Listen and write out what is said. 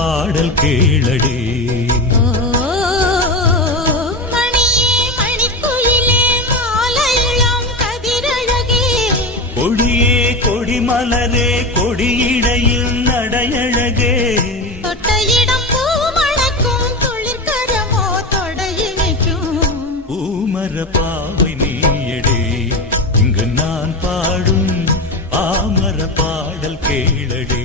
பாடல் கேளடி. கொடியே கொடிமலரே கொடியிடையில் நடையழகே, தொட்டையிடம் பூமணக்கும் துளிர்கரமோ தொடையினைக்கும். பூமர பாவை நீயடே, இங்கு நான் பாடும் பாமர பாடல் கேளடே.